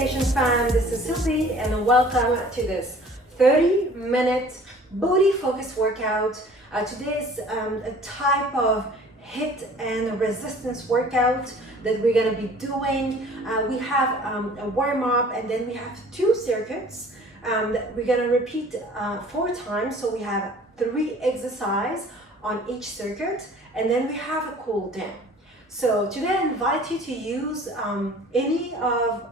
Nation fam, this is Sylvie and welcome to this 30-minute booty focused workout. Today's a type of HIIT and resistance workout that we're going to be doing. We have a warm-up and then we have 2 circuits that we're going to repeat 4 times. So we have 3 exercises on each circuit and then we have a cool down. So today I invite you to use any of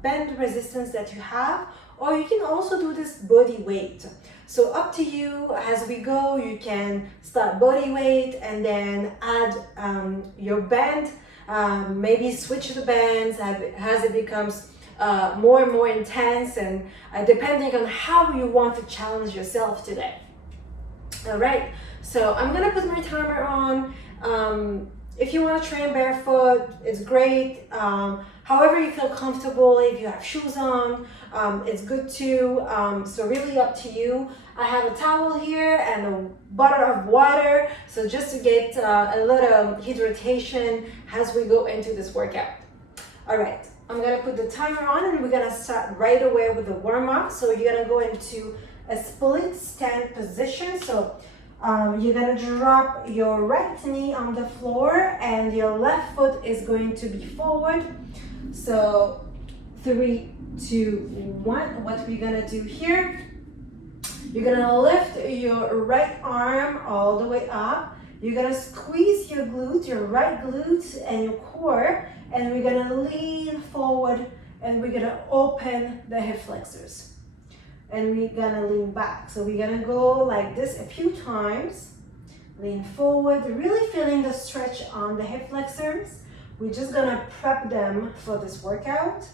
band resistance that you have, or you can also do this body weight. So up to you. As we go, you can start body weight and then add your band, maybe switch the bands as it becomes more and more intense, and depending on how you want to challenge yourself today. All right, so I'm gonna put my timer on. If you want to train barefoot, it's great. However you feel comfortable, if you have shoes on, it's good too. So really up to you. I have a towel here and a bottle of water. So just to get a little hydration as we go into this workout. All right, I'm gonna put the timer on and we're gonna start right away with the warm up. So you're gonna go into a split stand position. So you're gonna drop your right knee on the floor and your left foot is going to be forward. So 3, 2, 1. What we're gonna do here, you're gonna lift your right arm all the way up. You're gonna squeeze your glute, your right glute and your core, and we're gonna lean forward and we're gonna open the hip flexors. And we're gonna lean back. So we're gonna go like this a few times. Lean forward, really feeling the stretch on the hip flexors. We're just gonna prep them for this workout.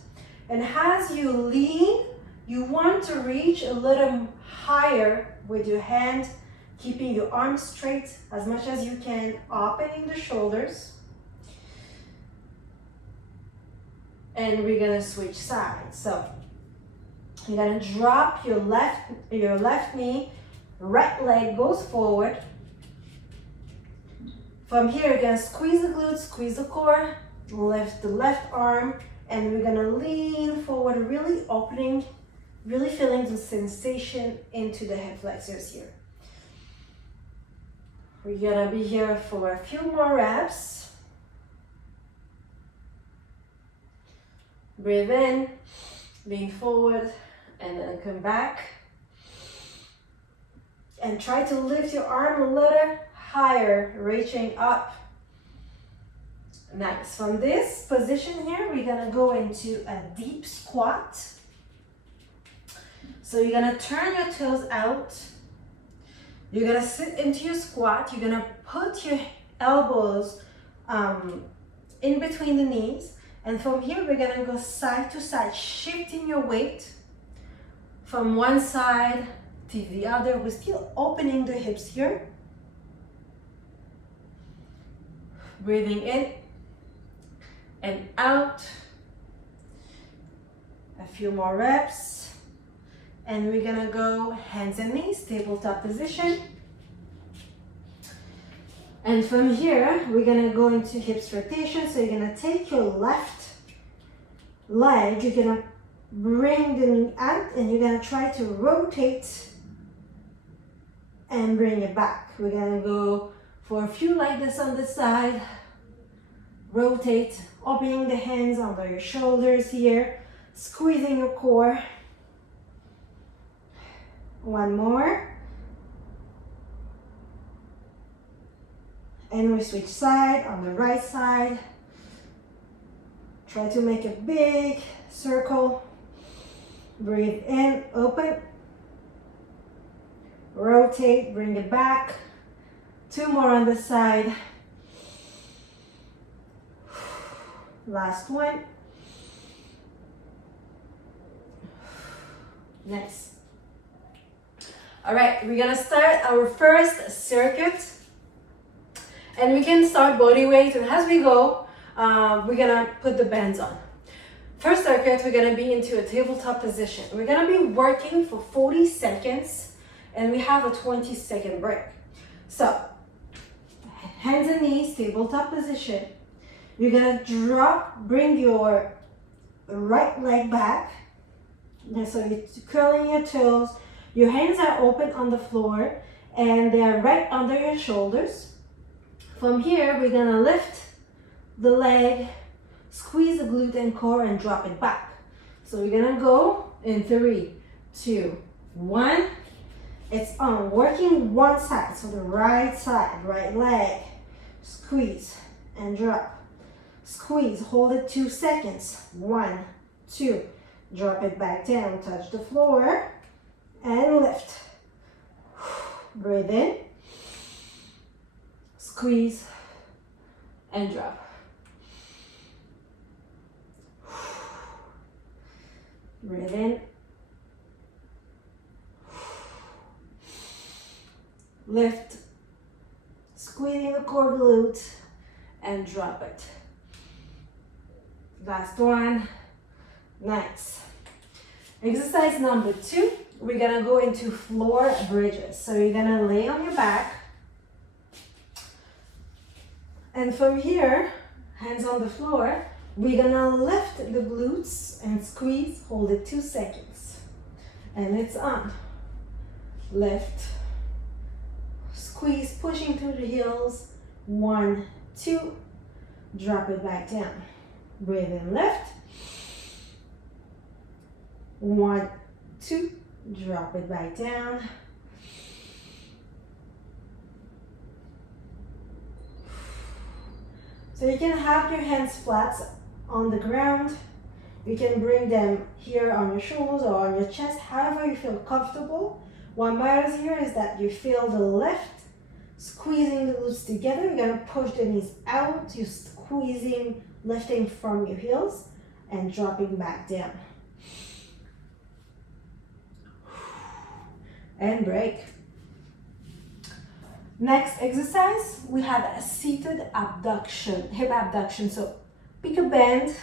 And as you lean, you want to reach a little higher with your hand, keeping your arms straight as much as you can, opening the shoulders. And we're gonna switch sides. So you're gonna drop your left knee, right leg goes forward. From here, you're gonna squeeze the glutes, squeeze the core, lift the left arm, and we're gonna lean forward, really opening, really feeling the sensation into the hip flexors here. We're gonna be here for a few more reps. Breathe in, lean forward, and then come back and try to lift your arm a little higher, reaching up. Nice. From this position here, we're gonna go into a deep squat. So you're gonna turn your toes out. You're gonna sit into your squat. You're gonna put your elbows in between the knees. And from here, we're gonna go side to side, shifting your weight from one side to the other. We're still opening the hips here. Breathing in and out. A few more reps. And we're gonna go hands and knees, tabletop position. And from here, we're gonna go into hips rotation. So you're gonna take your left leg, you're gonna bring the knee out and you're gonna try to rotate and bring it back. We're gonna go for a few like this on this side. Rotate, opening the hands under your shoulders here, squeezing your core. One more. And we switch side on the right side. Try to make a big circle. Breathe in, open. Rotate, bring it back. 2 more on the side. Last one. Nice. All right, we're gonna start our first circuit. And we can start body weight, and as we go, we're gonna put the bands on. First circuit, we're gonna be into a tabletop position. We're gonna be working for 40 seconds and we have a 20-second break. So, hands and knees, tabletop position. You're gonna drop, bring your right leg back. And so you're curling your toes. Your hands are open on the floor and they're right under your shoulders. From here, we're gonna lift the leg, squeeze the glute and core and drop it back. So we're gonna go in 3, 2, 1. It's on working one side, so the right side, right leg, squeeze and drop. Squeeze, hold it 2 seconds. 1, 2, drop it back down, touch the floor and lift. Breathe in, squeeze and drop. Breathe in, lift, squeezing the core glute and drop it. Last one. Nice. Exercise number 2, we're gonna go into floor bridges. So you're gonna lay on your back. And from here, hands on the floor, we're gonna lift the glutes and squeeze, hold it 2 seconds. And it's on. Lift, squeeze, pushing through the heels. 1, 2, drop it back down. Breathe in, lift. 1, 2, drop it back down. So you can have your hands flat on the ground. You can bring them here on your shoulders or on your chest, however you feel comfortable. What matters here is that you feel the lift, squeezing the glutes together. You're gonna push the knees out. You're squeezing, lifting from your heels and dropping back down. And break. Next exercise, we have a seated abduction, hip abduction. So pick a band.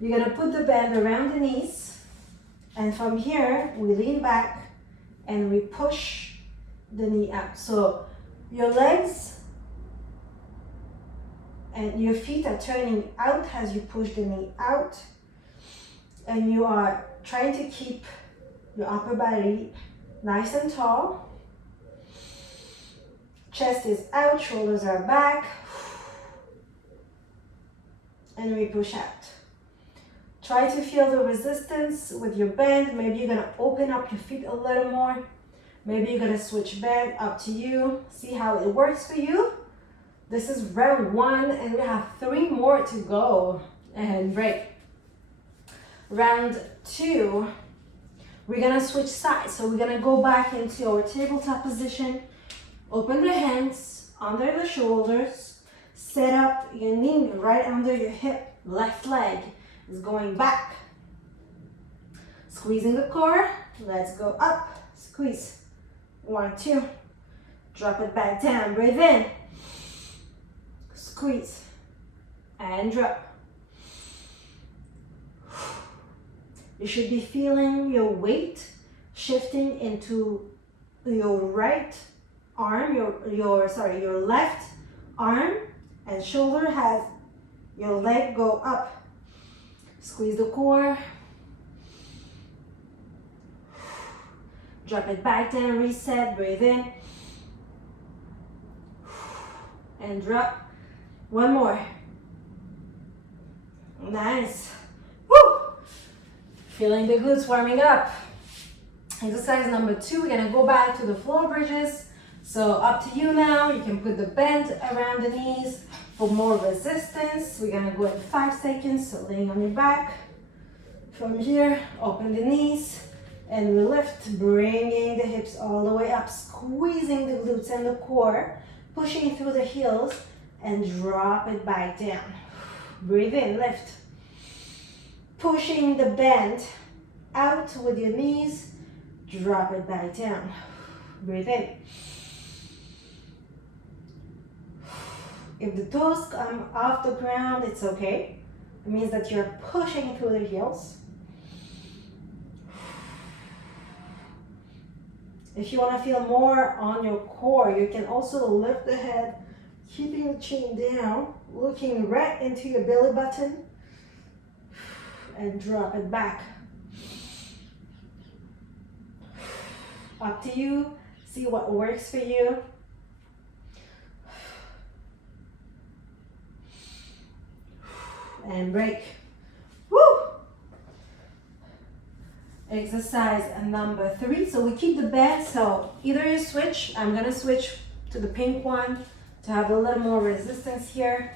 You're gonna put the band around the knees. And from here, we lean back and we push the knee out. So your legs and your feet are turning out as you push the knee out. And you are trying to keep your upper body nice and tall. Chest is out, shoulders are back. And we push out. Try to feel the resistance with your bend. Maybe you're gonna open up your feet a little more. Maybe you're gonna switch bend, up to you. See how it works for you. This is round 1 and we have 3 more to go. And break. Round 2. We're gonna switch sides. So we're gonna go back into our tabletop position. Open the hands under the shoulders. Set up your knee right under your hip. Left leg is going back. Squeezing the core. Let's go up. Squeeze. 1, 2. Drop it back down. Breathe in. Squeeze. And drop. You should be feeling your weight shifting into your right arm, your left arm and shoulder as your leg go up. Squeeze the core. Drop it back down, reset, breathe in. And drop. One more. Nice. Woo! Feeling the glutes warming up. Exercise number 2, we're gonna go back to the floor bridges. So up to you now. You can put the band around the knees for more resistance. We're gonna go in 5 seconds. So laying on your back. From here, open the knees and we lift, bringing the hips all the way up, squeezing the glutes and the core, pushing through the heels and drop it back down. Breathe in, lift. Pushing the band out with your knees, drop it back down. Breathe in. If the toes come off the ground, it's okay. It means that you're pushing through the heels. If you want to feel more on your core, you can also lift the head, keeping the chin down, looking right into your belly button. and drop it back. Up to you. See what works for you. And break. Woo! Exercise number 3. So we keep the band. So either you switch. I'm gonna switch to the pink one to have a little more resistance here.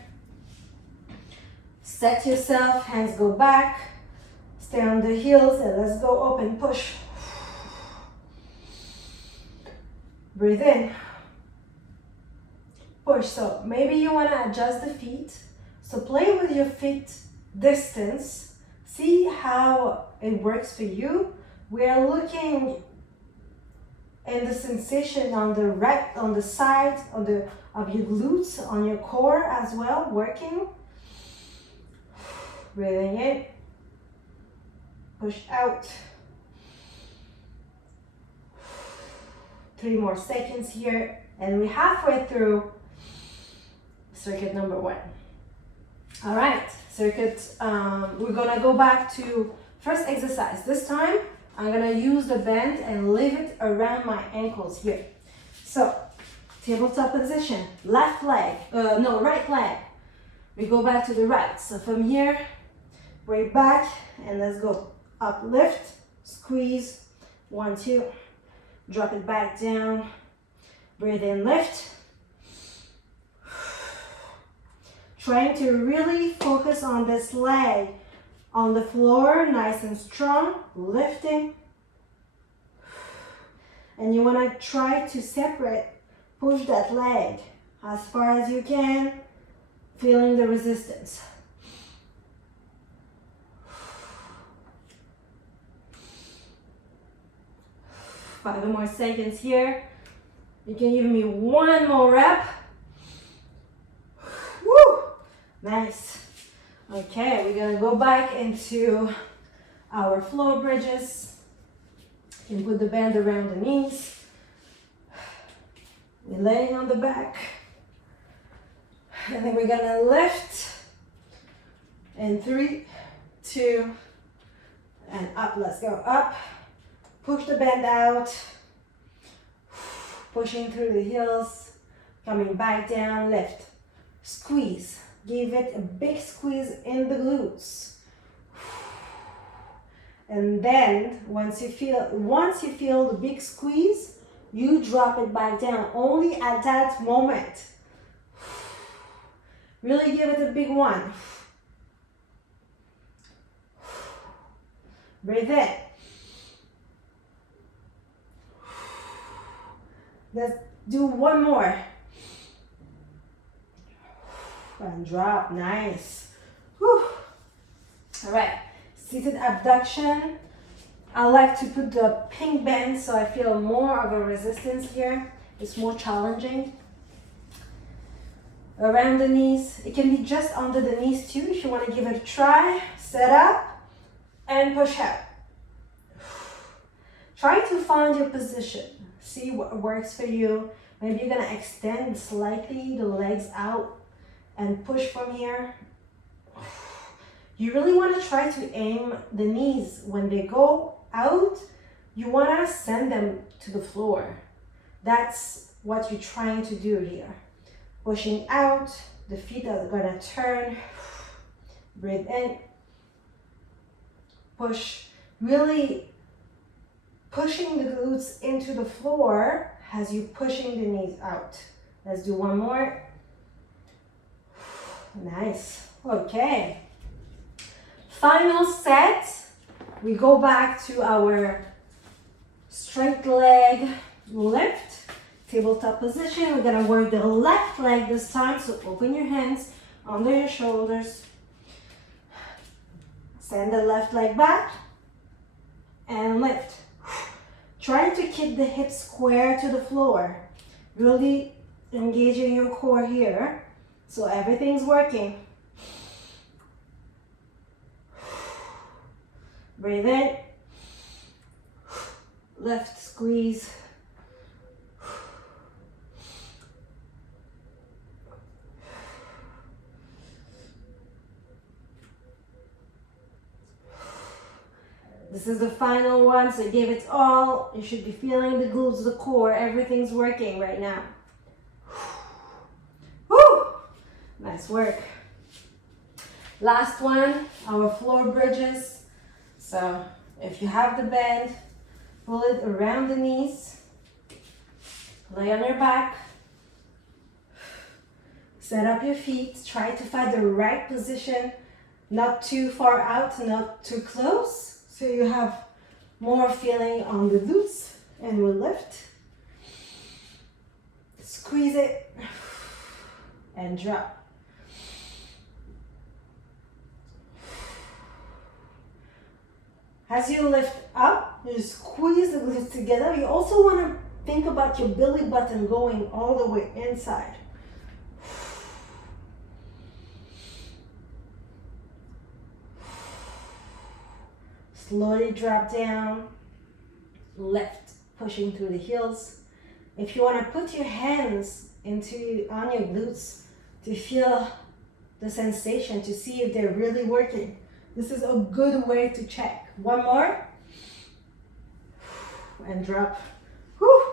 Set yourself, hands go back. Stay on the heels and let's go up and push. Breathe in. Push. So maybe you want to adjust the feet. So play with your feet distance. See how it works for you. We are looking in the sensation on the right, on the side of your glutes, on your core as well, working. Breathing in. Push out. 3 more seconds here, and we're halfway through circuit number 1. All right, circuit, we're gonna go back to first exercise. This time, I'm gonna use the band and leave it around my ankles here. So, tabletop position, left leg, right leg. We go back to the right. So from here, way back, and let's go. Up, lift, squeeze, 1, 2. Drop it back down. Breathe in, lift. Trying to really focus on this leg on the floor, nice and strong, lifting. And you want to try to separate, push that leg as far as you can, feeling the resistance. Five more seconds here. You can give me 1 more rep. Woo! Nice. Okay, we're gonna go back into our floor bridges. You can put the band around the knees. We're laying on the back. And then we're gonna lift. And 3, 2, and up. Let's go up. Push the band out, pushing through the heels, coming back down, lift, squeeze. Give it a big squeeze in the glutes. And then once you feel the big squeeze, you drop it back down only at that moment. Really give it a big one. Breathe in. Let's do 1 more. And drop, nice. Whew. All right, seated abduction. I like to put the pink band so I feel more of a resistance here. It's more challenging. Around the knees. It can be just under the knees too if you want to give it a try. Set up and push out. Try to find your position. See what works for you. Maybe you're gonna extend slightly the legs out and push from here. You really wanna try to aim the knees. When they go out, you wanna send them to the floor. That's what you're trying to do here. Pushing out, the feet are gonna turn. Breathe in. Push, really pushing the glutes into the floor as you pushing the knees out. Let's do 1 more. Nice. Okay. Final set. We go back to our straight leg lift, tabletop position. We're gonna work the left leg this time. So open your hands under your shoulders. Send the left leg back and lift. Try to keep the hips square to the floor. Really engaging your core here. So everything's working. Breathe in. Lift, squeeze. This is the final one, so give it all. You should be feeling the glutes, the core, everything's working right now. Woo! Nice work. Last one, our floor bridges. So if you have the band, pull it around the knees, lay on your back, set up your feet, try to find the right position, not too far out, not too close, so you have more feeling on the glutes, and we'll lift. Squeeze it and drop. As you lift up, you squeeze the glutes together. You also want to think about your belly button going all the way inside. Slowly drop down, lift, pushing through the heels. If you want to put your hands on your glutes to feel the sensation, to see if they're really working, this is a good way to check. One more, and drop. Whew.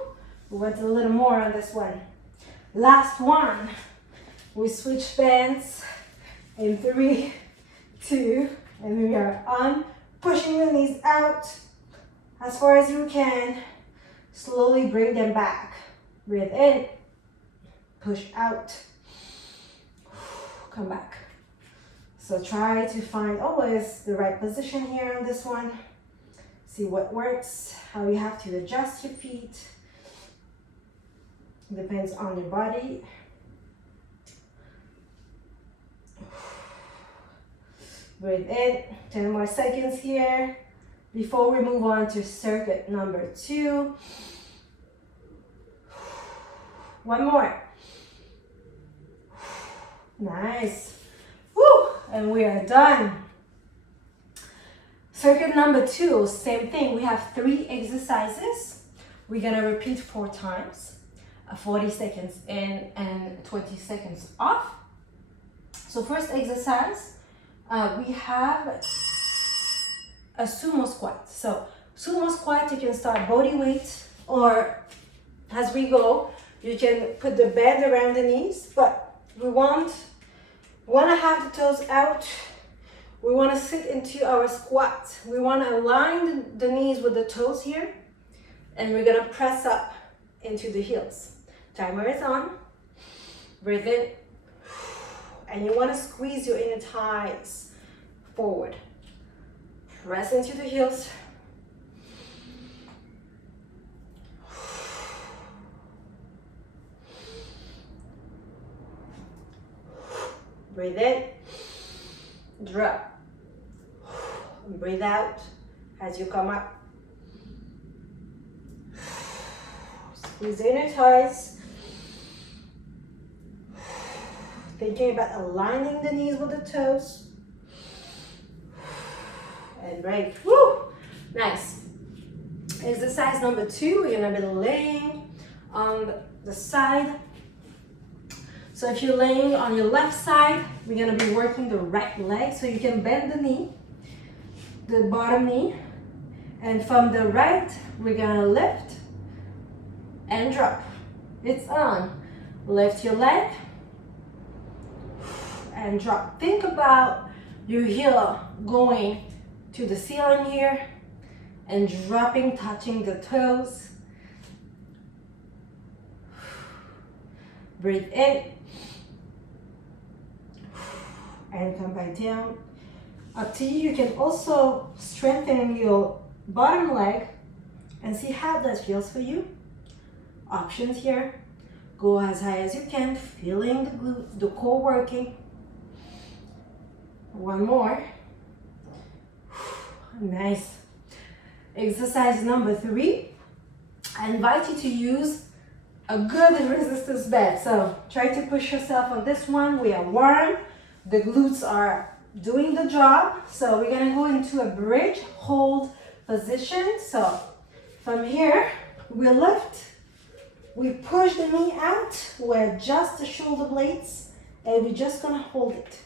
We went a little more on this one. Last one, we switch bands in 3, 2, and we are on. Pushing the knees out as far as you can. Slowly bring them back. Breathe in, push out, come back. So try to find always the right position here on this one. See what works, how you have to adjust your feet. Depends on your body. Breathe in, 10 more seconds here before we move on to circuit number 2. One more. Nice. Woo! And we are done. Circuit number 2, same thing. We have 3 exercises. We're gonna repeat 4 times, 40 seconds in and 20 seconds off. So first exercise, we have a sumo squat. So sumo squat, you can start body weight, or as we go, you can put the band around the knees, but we want to have the toes out. We want to sit into our squat. We want to align the knees with the toes here, and we're going to press up into the heels. Timer is on. Breathe in. And you want to squeeze your inner thighs forward. Press into the heels. Breathe in. Drop. Breathe out as you come up. Squeeze the inner thighs. Thinking about aligning the knees with the toes. And break. Woo! Nice. Exercise number 2, we're gonna be laying on the side. So if you're laying on your left side, we're gonna be working the right leg. So you can bend the knee, the bottom knee. And from the right, we're gonna lift and drop. It's on. Lift your leg and drop. Think about your heel going to the ceiling here and dropping, touching the toes. Breathe in and come back down. Up to you. You can also strengthen your bottom leg and see how that feels for you. Options here. Go as high as you can, feeling the glute, the core working. One more. Nice. Exercise number 3. I invite you to use a good resistance band. So try to push yourself on this one. We are warm. The glutes are doing the job. So we're gonna go into a bridge hold position. So from here, we lift, we push the knee out, we adjust the shoulder blades, and we're just gonna hold it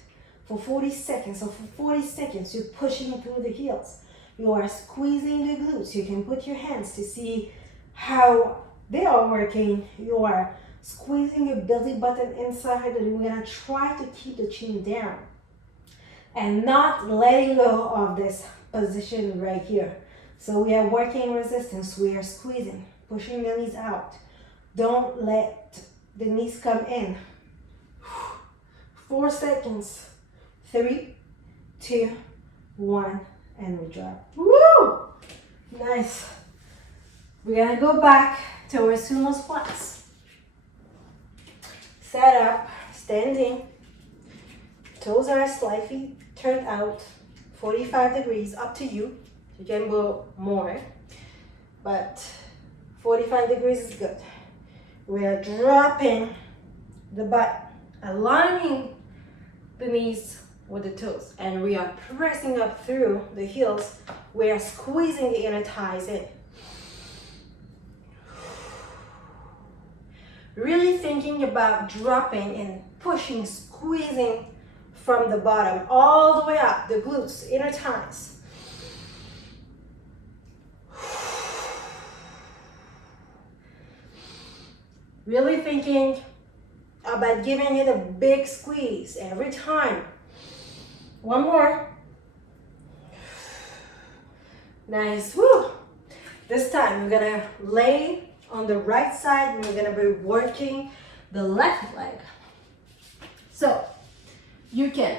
for 40 seconds. So for 40 seconds, you're pushing through the heels. You are squeezing the glutes. You can put your hands to see how they are working. You are squeezing your belly button inside, and we're gonna try to keep the chin down and not letting go of this position right here. So we are working resistance. We are squeezing, pushing the knees out. Don't let the knees come in. 4 seconds. 3, 2, 1, and we drop. Woo! Nice. We're gonna go back to our sumo squats. Set up, standing. Toes are slightly turned out, 45 degrees, up to you. You can go more, but 45 degrees is good. We are dropping the butt, aligning the knees with the toes, and we are pressing up through the heels. We are squeezing the inner thighs in. Really thinking about dropping and pushing, squeezing from the bottom all the way up, the glutes, inner thighs. Really thinking about giving it a big squeeze every time. One more. Nice. Woo. This time we're gonna lay on the right side and we're gonna be working the left leg. So you can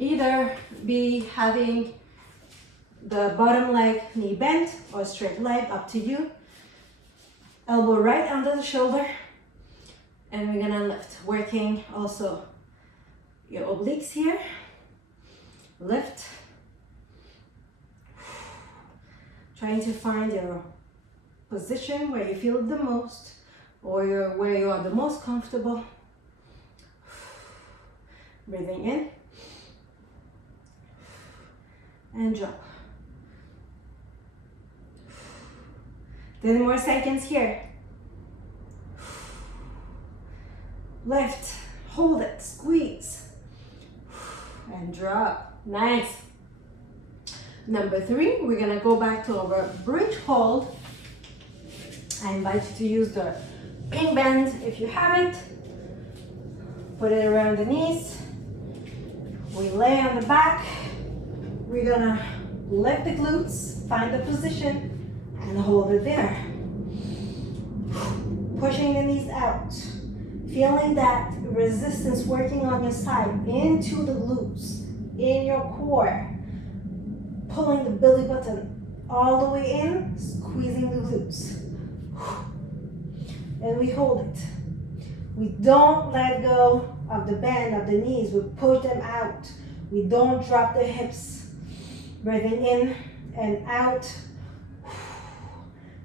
either be having the bottom leg knee bent or straight leg, up to you. Elbow right under the shoulder, and we're gonna lift, working also your obliques here. Lift, trying to find your position where you feel it the most, or where you are the most comfortable. Breathing in and drop. 10 more seconds here. Lift, hold it, squeeze, and drop. Nice. Number 3, we're gonna go back to our bridge hold. I invite you to use the ping band if you have it. Put it around the knees. We lay on the back. We're gonna lift the glutes, find the position, and hold it there. Pushing the knees out. Feeling that resistance working on your side into the glutes, in your core. Pulling the belly button all the way in, squeezing the glutes. And we hold it. We don't let go of the bend of the knees. We push them out. We don't drop the hips. Breathing in and out.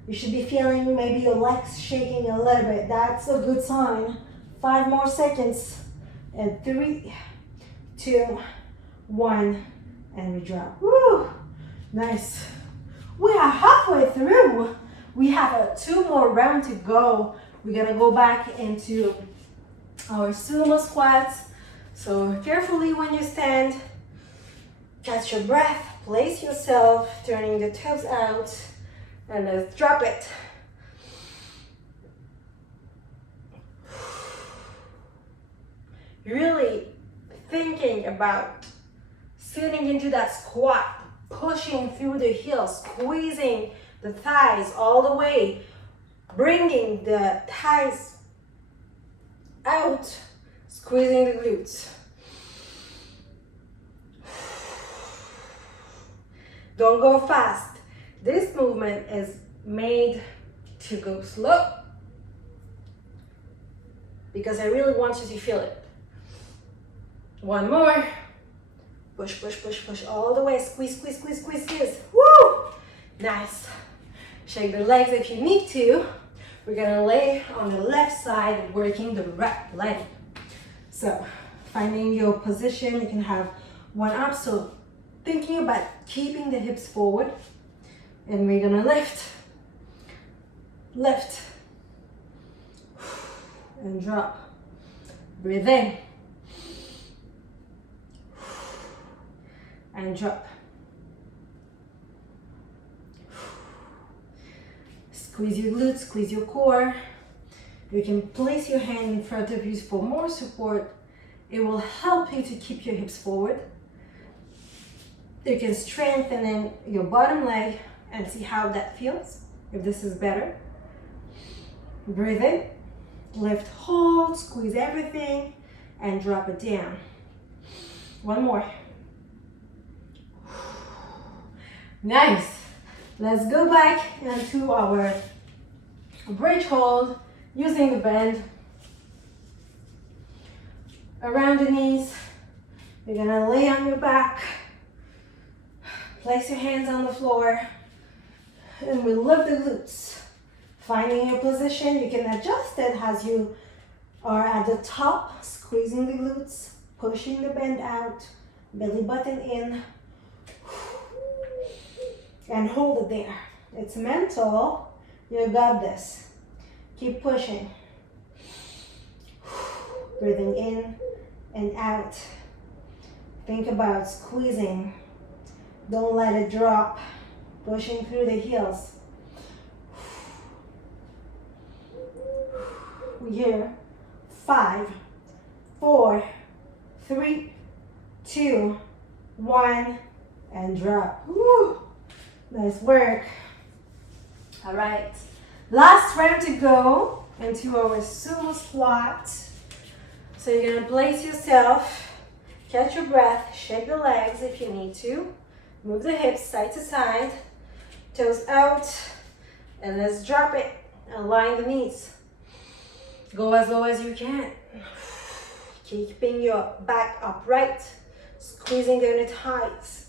You should be feeling maybe your legs shaking a little bit. That's a good sign. 5 more seconds. And 3, 2, 1, and we drop. Woo! Nice. We are halfway through. We have 2 more rounds to go. We're gonna go back into our sumo squats. So carefully when you stand, catch your breath, place yourself, turning the toes out, and let's drop it. Really thinking about sitting into that squat, pushing through the heels, squeezing the thighs all the way, bringing the thighs out, squeezing the glutes. Don't go fast. This movement is made to go slow because I really want you to feel it. 1 more. Push, push, push, push all the way. Squeeze, squeeze, squeeze, squeeze, squeeze. Woo! Nice. Shake the legs if you need to. We're gonna lay on the left side, working the right leg. So, finding your position, you can have one up. So, thinking about keeping the hips forward. And we're gonna lift, lift, and drop. Breathe in, and drop. Squeeze your glutes, squeeze your core. You can place your hand in front of you for more support. It will help you to keep your hips forward. You can strengthen in your bottom leg and see how that feels, if this is better. Breathe in, lift, hold, squeeze everything, and drop it down. One more. Nice. Let's go back into our bridge hold using the bend around the knees. You're gonna lay on your back, place your hands on the floor, and we lift the glutes. Finding your position, you can adjust it as you are at the top, squeezing the glutes, pushing the bend out, belly button in, and hold it there. It's mental. You got this. Keep pushing. Breathing in and out. Think about squeezing. Don't let it drop. Pushing through the heels. Here. 5, 4, 3, 2, 1, and drop. Woo. Nice work. All right. Last round to go into our Sumo Squat. So you're gonna place yourself, catch your breath, shake the legs if you need to, move the hips side to side, toes out, and let's drop it. Align the knees. Go as low as you can. Keeping your back upright, squeezing down the thighs.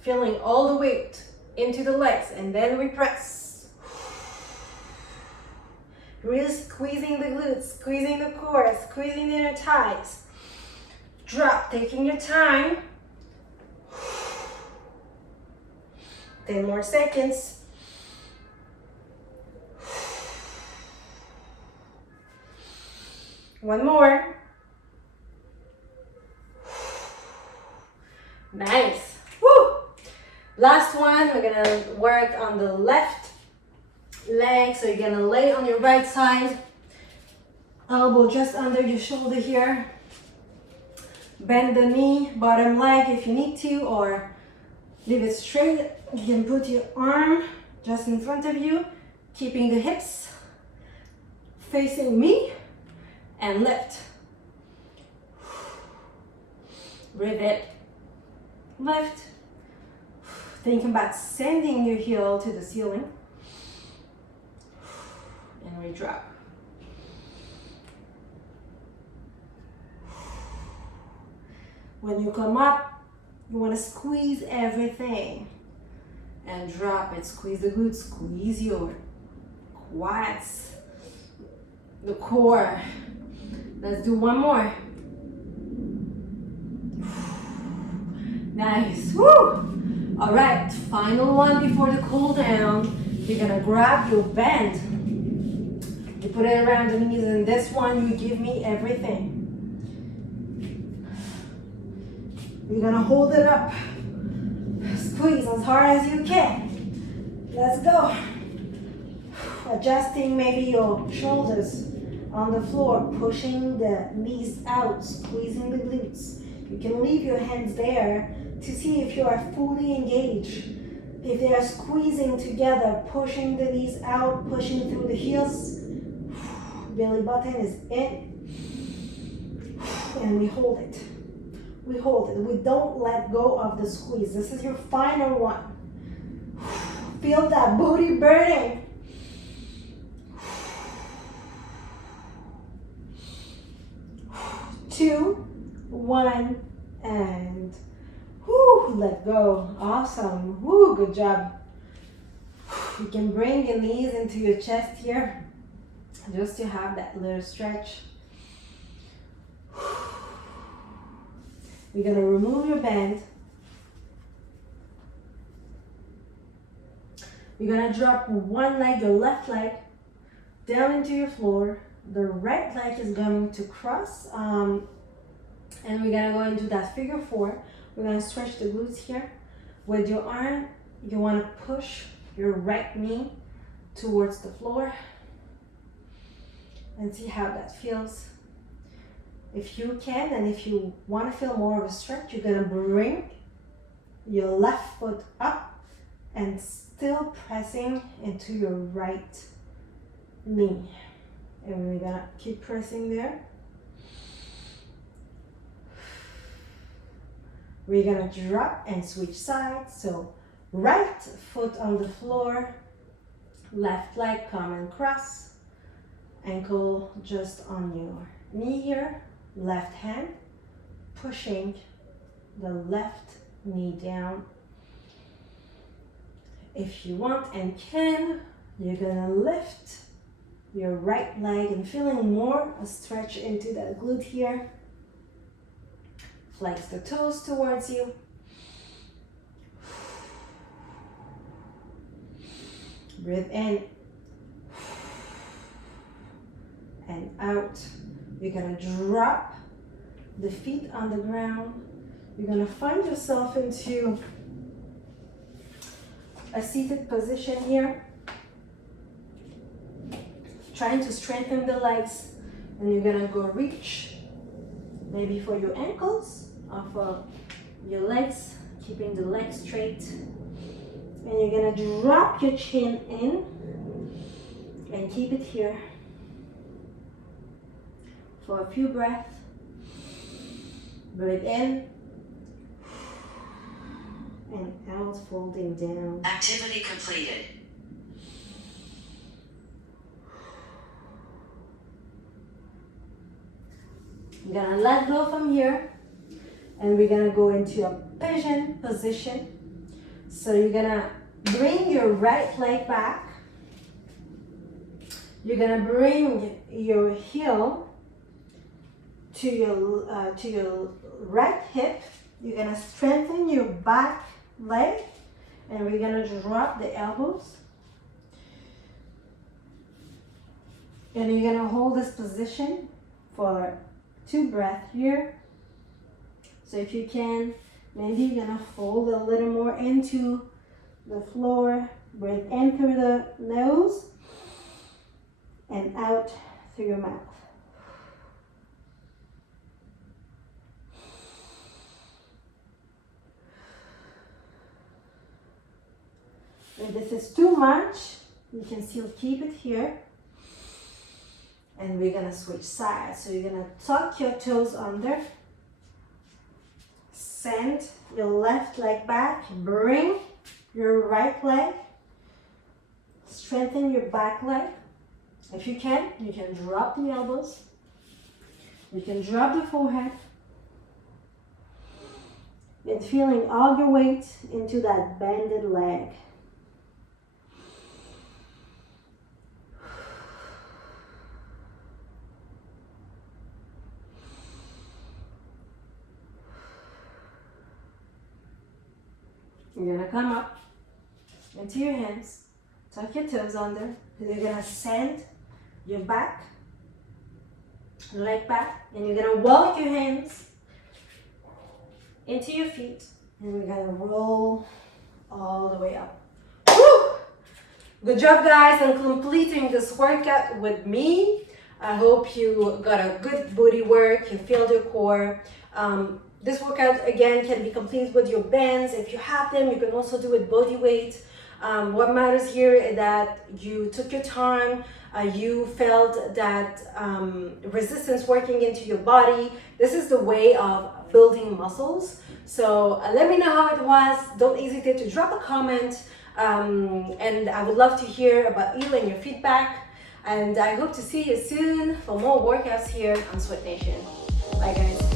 Feeling all the weight into the legs, and then we press. Really squeezing the glutes, squeezing the core, squeezing the inner thighs. Drop, taking your time. 10 more seconds. One more. Nice. Woo! Last one, we're gonna work on the left leg. So you're gonna lay on your right side, elbow just under your shoulder here. Bend the knee, bottom leg if you need to, or leave it straight. You can put your arm just in front of you, keeping the hips facing me, and lift. Breathe it. Lift. Think about sending your heel to the ceiling. And we drop. When you come up, you want to squeeze everything. And drop it. Squeeze the glutes. Squeeze your quads. The core. Let's do one more. Nice. Woo! All right, final one before the cool down. You're gonna grab your bend. You put it around the knees, and this one, you give me everything. You're gonna hold it up. Squeeze as hard as you can. Let's go. Adjusting maybe your shoulders on the floor, pushing the knees out, squeezing the glutes. You can leave your hands there to see if you are fully engaged. If they are squeezing together, pushing the knees out, pushing through the heels, belly button is in, and we hold it. We hold it. We don't let go of the squeeze. This is your final one. Feel that booty burning. 2, 1, and whoo, let go. Awesome. Whoo, good job. You can bring your knees into your chest here just to have that little stretch. You're gonna remove your band. You're gonna drop one leg, your left leg, down into your floor. The right leg is going to cross, and we're gonna go into that figure 4. We're gonna stretch the glutes here. With your arm, you wanna push your right knee towards the floor and see how that feels. If you can, and if you want to feel more of a stretch, you're gonna bring your left foot up and still pressing into your right knee. And we're gonna keep pressing there. We're gonna drop and switch sides. So right foot on the floor, left leg come and cross, ankle just on your knee here, left hand pushing the left knee down. If you want and can, you're gonna lift your right leg and feeling more a stretch into that glute here. Flex the toes towards you. Breathe in and out. You're gonna drop the feet on the ground. You're gonna find yourself into a seated position here. Trying to strengthen the legs, and you're gonna go reach maybe for your ankles or for your legs, keeping the legs straight. And you're gonna drop your chin in and keep it here for a few breaths. Breathe in and out, folding down. Activity completed. We're gonna let go from here and we're gonna go into a pigeon position. So you're gonna bring your right leg back. You're gonna bring your heel to your right hip. You're gonna strengthen your back leg and we're gonna drop the elbows. And you're gonna hold this position for 2 breaths here. So if you can, maybe you're gonna fold a little more into the floor. Breathe in through the nose and out through your mouth. If this is too much, you can still keep it here. And we're gonna switch sides. So you're gonna tuck your toes under. Send your left leg back. Bring your right leg. Strengthen your back leg. If you can drop the elbows. You can drop the forehead. And feeling all your weight into that bended leg. You're gonna come up into your hands, tuck your toes under, and you're gonna send your back, leg back, and you're gonna walk your hands into your feet, and we're gonna roll all the way up. Woo! Good job, guys, on completing this workout with me. I hope you got a good booty work, you filled your core. This workout again can be complete with your bands. If you have them, you can also do it body weight. What matters here is that you took your time, you felt that resistance working into your body. This is the way of building muscles. So let me know how it was. Don't hesitate to drop a comment. And I would love to hear about you and your feedback. And I hope to see you soon for more workouts here on Sweat Nation. Bye, guys.